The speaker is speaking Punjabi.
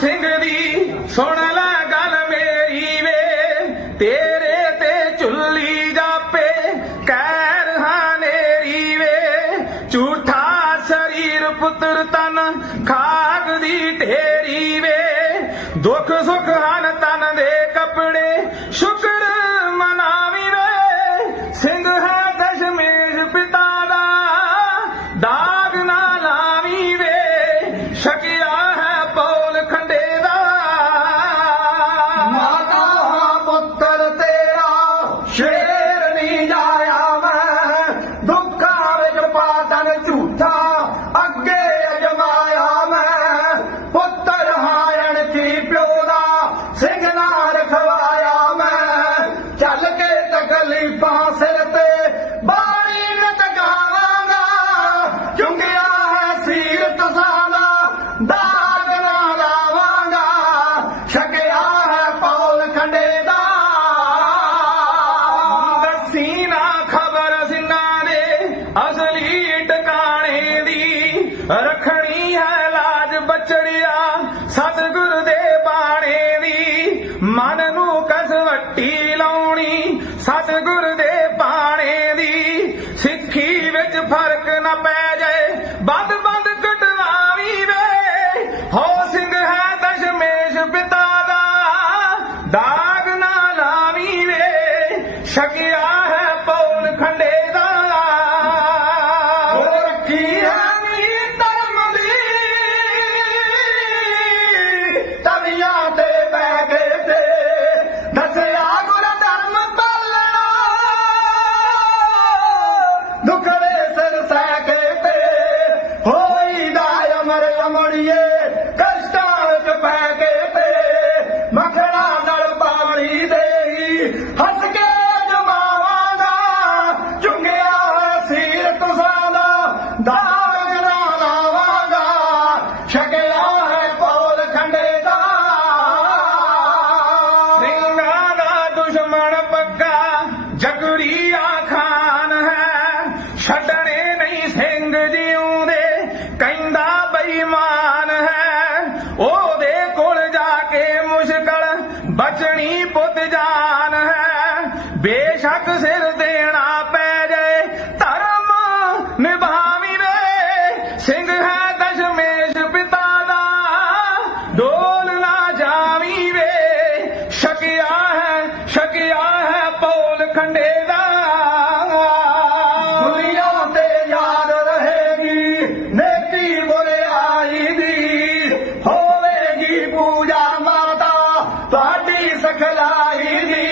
ਸਿੰਘ ਦੀ ਸੁਣ ਲੈ ਗੱਲ ਮੇਰੀ ਵੇ। ਤੇਰੇ ਤੇ ਚੁੱਲੀ ਜਾਪੇ ਕਹਿਰ ਹਨੇਰੀ ਵੇ। ਝੂਠਾ ਸਰੀਰ ਪੁੱਤਰ ਤਨ ਖਾਕ ਦੀ ਢੇਰੀ ਵੇ। ਦੁੱਖ ਸੁੱਖ ਹਨ ਤਨ ਦੇ ਤਕਲੀਫਾਂ ਸਿਰ ਤੇ ਬਾਣੀ ਨਤ ਗਾਵਾਂਗਾ ਚੁੰਗਿਆ ਹੈ ਸੀਰ ਤੁਸਾਂ ਦਾਗ ਨਾ ਲਾਵਾਂਗਾ। ਛਕਿਆ ਹੈ ਪੌਲ ਖੰਡੇ ਦਾ। ਦੱਸੀ ਖਬਰ ਸਿੰਘਾਂ ਦੇ ਅਸਲੀ ਟਿਕਾਣੇ ਦੀ ਰੱਖਣੀ ਹੈ ਲਾਜ ਬਚੜਿਆ ਸਤਿਗੁਰ ਦੇ ਬਾਣੇ ਦੀ। ਮਨ ਨੂੰ ਕਸਵੱਟੀ ਲਾਉਣੀ ਸਤਿਗੁਰ KPR ਅਮਰ ਕਸ਼ਟਾਂ ਚ ਪੈ ਕੇ ਤੇ ਮਖਣਾ ਨਾਲ ਪਾਵਣੀ ਦੇਈ। ਹੱਸ ਕੇ ਜਮਾਵਾਂਗਾ ਚੁੰਗਿਆ ਸੀਰ ਤੁਸਾਂ ਦਾ ਬੇਸ਼ੱਕ ਸਿਰ ਦੇਣਾ ਪੈ ਜਾਏ ਧਰਮ ਨਿਭਾਵੀ ਵੇ। ਸਿੰਘ ਹੈ ਦਸ਼ਮੇਸ਼ ਪਿਤਾ ਦਾ, ਡੋਲ ਨਾ ਜਾਵੀ ਵੇ। ਸ਼ਕਿਆ ਹੈ ਸ਼ਕਿਆ ਹੈ ਪੌਲ ਖੰਡੇ ਦਾ। ਦੁਨੀਆ ਤੇ ਯਾਦ ਰਹੇਗੀ, ਨੇਕੀ ਬੁਰਿਆਈ ਦੀ। ਹੋਵੇਗੀ ਪੂਜਾ ਮਾਤਾ, ਤੁਹਾਡੀ ਸਖਲਾਈ ਦੀ।